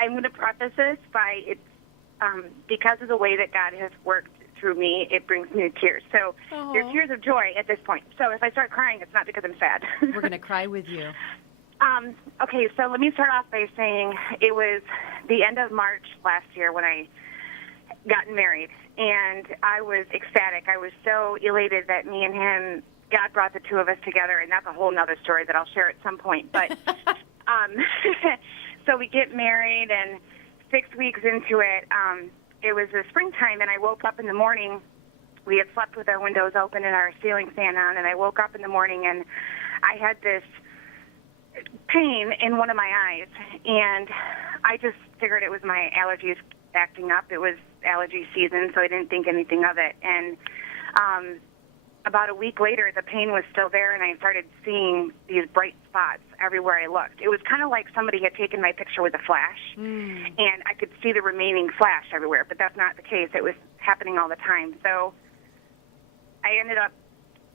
I'm going to preface this by because of the way that God has worked through me, it brings me to tears. So they're tears of joy at this point. So if I start crying, it's not because I'm sad. We're going to cry with you. Okay, so let me start off by saying it was the end of March last year when I got married, and I was ecstatic. I was so elated that me and him, God brought the two of us together, and that's a whole nother story that I'll share at some point. But so we get married, and 6 weeks into it, it was the springtime, and I woke up in the morning. We had slept with our windows open and our ceiling fan on, and I woke up in the morning, and I had this pain in one of my eyes, and I just figured it was my allergies acting up. It was allergy season, so I didn't think anything of it. And about a week later, the pain was still there, and I started seeing these bright spots everywhere I looked. It was kind of like somebody had taken my picture with a flash, and I could see the remaining flash everywhere, but that's not the case. It was happening all the time. So I ended up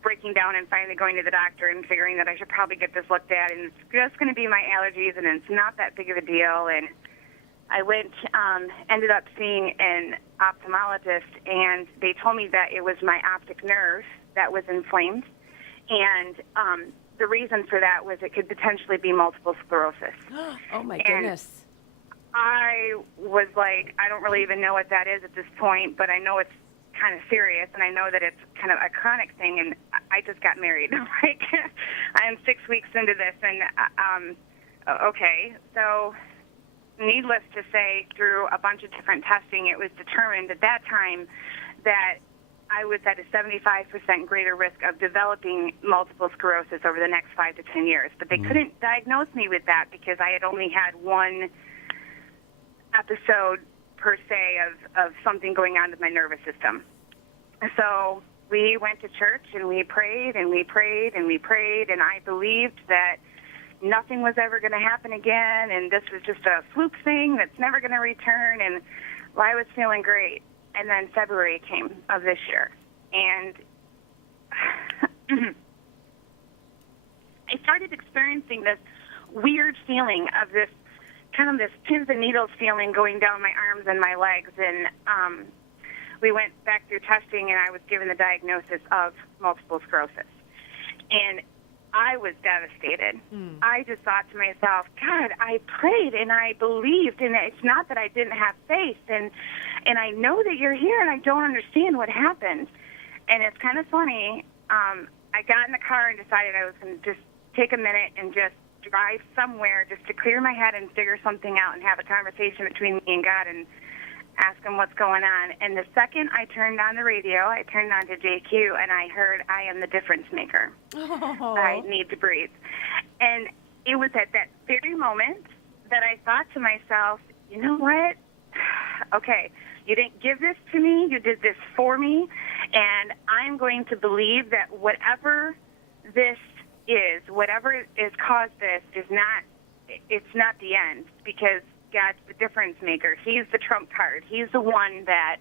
breaking down and finally going to the doctor and figuring that I should probably get this looked at, and it's just going to be my allergies, and it's not that big of a deal. And I went, ended up seeing an ophthalmologist, and they told me that it was my optic nerve that was inflamed, and the reason for that was it could potentially be multiple sclerosis. Oh, my goodness. I was like, I don't really even know what that is at this point, but I know it's kind of serious, and I know that it's kind of a chronic thing, and I just got married. Like, I am 6 weeks into this, and okay, so needless to say, through a bunch of different testing, it was determined at that time that I was at a 75% greater risk of developing multiple sclerosis over the next 5 to 10 years. But they couldn't diagnose me with that because I had only had one episode, per se, of something going on with my nervous system. So we went to church, and we prayed, and we prayed, and we prayed, and I believed that nothing was ever going to happen again, and this was just a fluke thing that's never going to return, and I was feeling great. And then February came of this year, and I started experiencing this weird feeling of this kind of this pins and needles feeling going down my arms and my legs, and we went back through testing, and I was given the diagnosis of multiple sclerosis. And I was devastated. I just thought to myself, God, I prayed and I believed, and it's not that I didn't have faith, and I know that you're here, and I don't understand what happened. And it's kind of funny. I got in the car and decided I was going to just take a minute and just drive somewhere just to clear my head and figure something out and have a conversation between me and God and ask him what's going on. And the second I turned on the radio, I turned on to JQ, and I heard, I am the difference maker. Oh. I need to breathe. And it was at that very moment that I thought to myself, you know what? Okay, you didn't give this to me. You did this for me. And I'm going to believe that whatever this is, whatever has caused this, it's not the end, because God's the difference maker. He's the trump card. He's the one that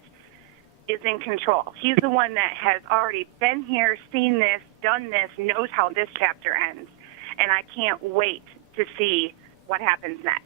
is in control. He's the one that has already been here, seen this, done this, knows how this chapter ends. And I can't wait to see what happens next.